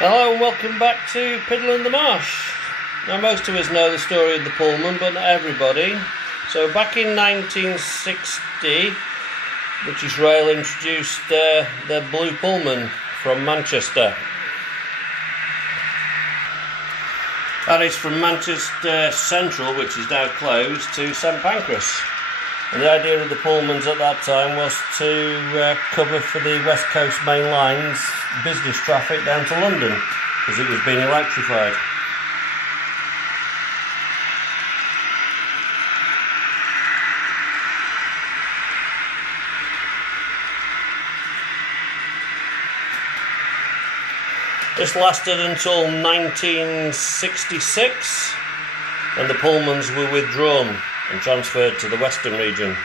Hello and welcome back to Piddle in the Marsh. Now most of us know the story of the Pullman, but not everybody. So back in 1960, British Rail introduced their blue Pullman from Manchester. That is from Manchester Central, which is now closed, to St Pancras. And the idea of the Pullmans at that time was to cover for the West Coast main lines business traffic down to London, because it was being electrified. This lasted until 1966, when the Pullmans were withdrawn and transferred to the Western region.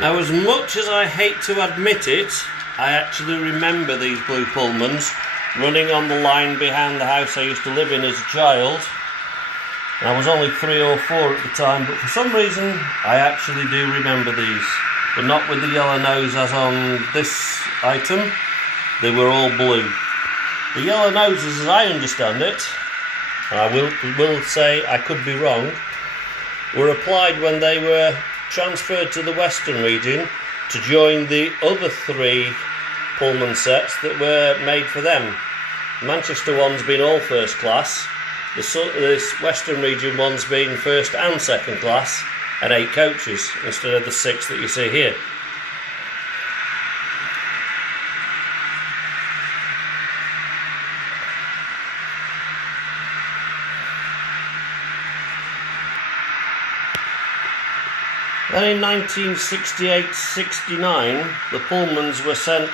Now, as much as I hate to admit it, I actually remember these blue Pullmans running on the line behind the house I used to live in as a child. I was only 3 or 4 at the time, but for some reason I actually do remember these. But not with the yellow nose as on this item. They were all blue. The yellow noses, as I understand it, and I will say I could be wrong, were applied when they were transferred to the Western region to join the other 3 Pullman sets that were made for them. The Manchester ones being all first class, this Western region ones being first and second class, and 8 coaches instead of the 6 that you see here. Then in 1968-69, the Pullmans were sent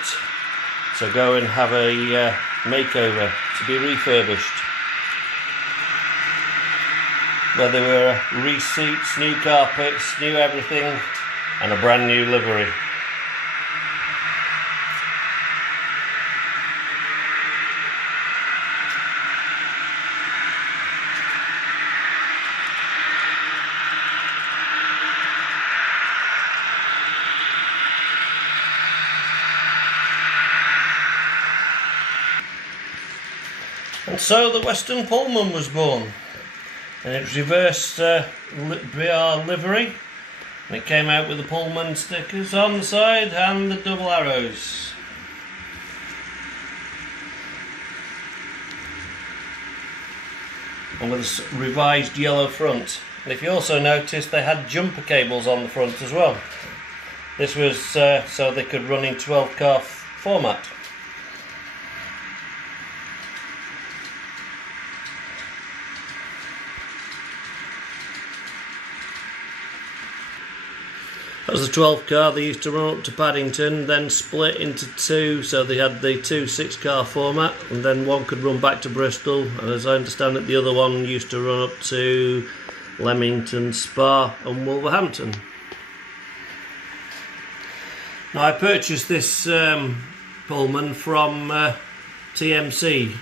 to go and have a makeover, to be refurbished. Where there were re-seats, new carpets, new everything, and a brand new livery. And so the Western Pullman was born, and it was reversed BR livery, and it came out with the Pullman stickers on the side and the double arrows. And with a revised yellow front. And if you also notice, they had jumper cables on the front as well. This was so they could run in 12-car format. That was the 12 car. They used to run up to Paddington, then split into 2, so they had the 2 6-car format, and then one could run back to Bristol, and as I understand it, the other one used to run up to Leamington, Spa and Wolverhampton. Now, I purchased this Pullman from TMC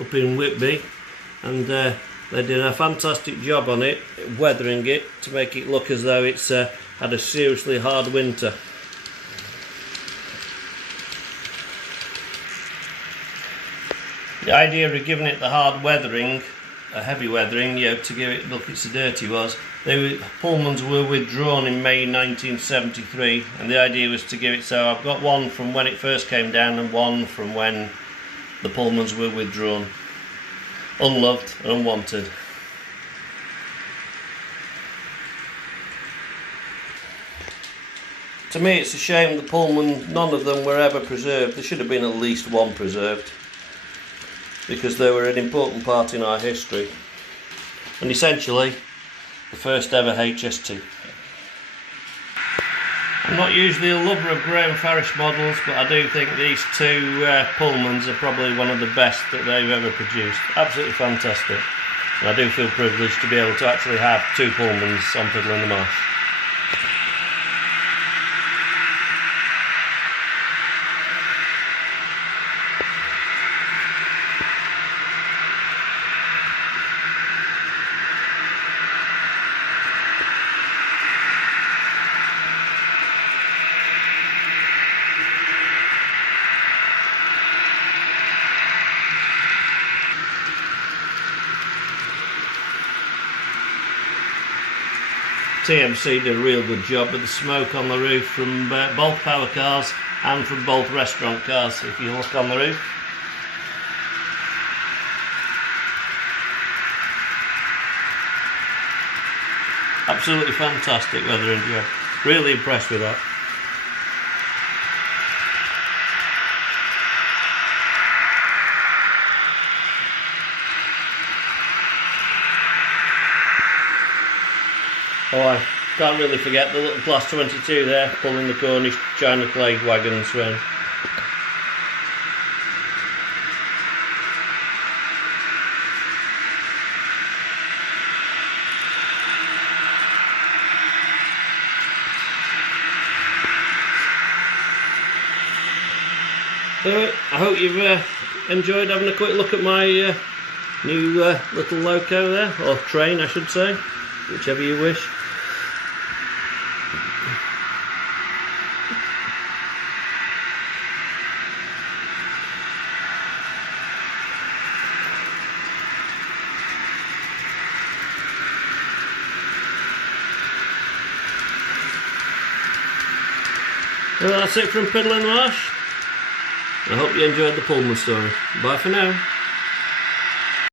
up in Whitby, and they did a fantastic job on it, weathering it to make it look as though it's had a seriously hard winter. The idea of giving it the hard weathering, a heavy weathering, to give it look it's so dirty was, Pullmans were withdrawn in May 1973, and the idea was to give it so I've got one from when it first came down and one from when the Pullmans were withdrawn. Unloved and unwanted. To me, it's a shame the Pullman, none of them were ever preserved. There should have been at least one preserved, because they were an important part in our history, and essentially the first ever HST. I'm not usually a lover of Graham Farish models, but I do think these 2 Pullmans are probably one of the best that they've ever produced. Absolutely fantastic. And I do feel privileged to be able to actually have 2 Pullmans on Piddle in the Marsh. TMC did a real good job with the smoke on the roof from both power cars and from both restaurant cars, if you look on the roof. Absolutely fantastic weather in here. Really impressed with that. Oh, I can't really forget the little Class 22 there, pulling the Cornish China clay wagons round. Anyway, I hope you've enjoyed having a quick look at my new little loco there, or train I should say, whichever you wish. Well, that's it from Piddle In The Marsh. I hope you enjoyed the Pullman story. Bye for now.